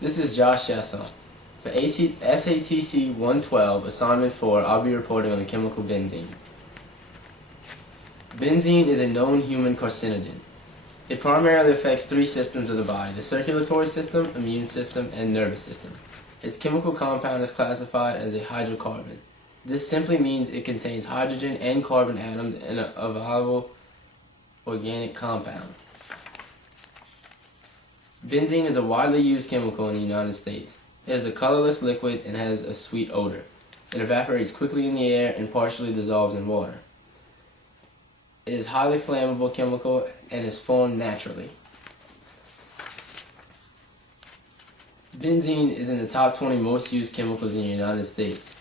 This is Josh Chasson. For SATC 112, Assignment 4, I'll be reporting on the chemical benzene. Benzene is a known human carcinogen. It primarily affects three systems of the body: the circulatory system, immune system, and nervous system. Its chemical compound is classified as a hydrocarbon. This simply means it contains hydrogen and carbon atoms in a volatile organic compound. Benzene is a widely used chemical in the United States. It is a colorless liquid and has a sweet odor. It evaporates quickly in the air and partially dissolves in water. It is a highly flammable chemical and is formed naturally. Benzene is in the top 20 most used chemicals in the United States.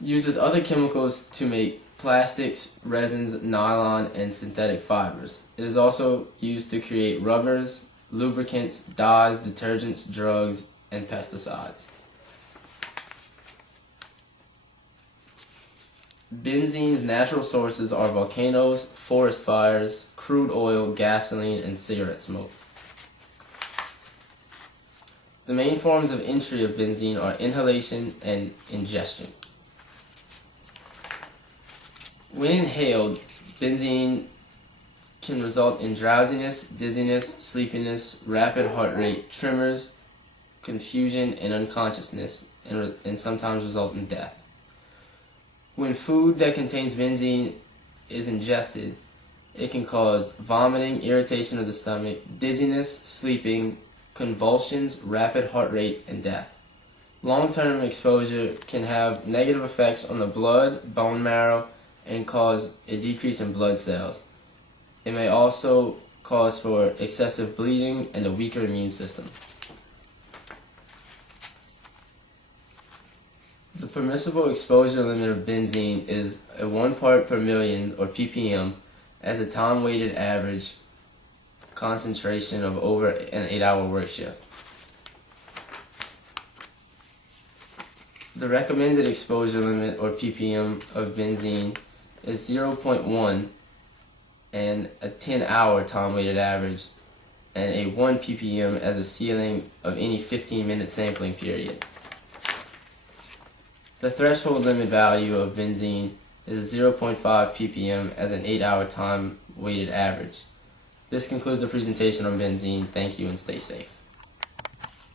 Used with other chemicals to make plastics, resins, nylon, and synthetic fibers. It is also used to create rubbers, lubricants, dyes, detergents, drugs, and pesticides. Benzene's natural sources are volcanoes, forest fires, crude oil, gasoline, and cigarette smoke. The main forms of entry of benzene are inhalation and ingestion. When inhaled, benzene can result in drowsiness, dizziness, sleepiness, rapid heart rate, tremors, confusion, and unconsciousness, and sometimes result in death. When food that contains benzene is ingested, it can cause vomiting, irritation of the stomach, dizziness, sleeping, convulsions, rapid heart rate, and death. Long-term exposure can have negative effects on the blood, bone marrow, and cause a decrease in blood cells. It may also cause for excessive bleeding and a weaker immune system. The permissible exposure limit of benzene is a 1 part per million, or ppm, as a time-weighted average concentration of over an 8-hour work shift. The recommended exposure limit, or ppm, of benzene is 0.1 and a 10-hour time-weighted average, and a 1 ppm as a ceiling of any 15-minute sampling period. The threshold limit value of benzene is 0.5 ppm as an 8-hour time-weighted average. This concludes the presentation on benzene. Thank you and stay safe.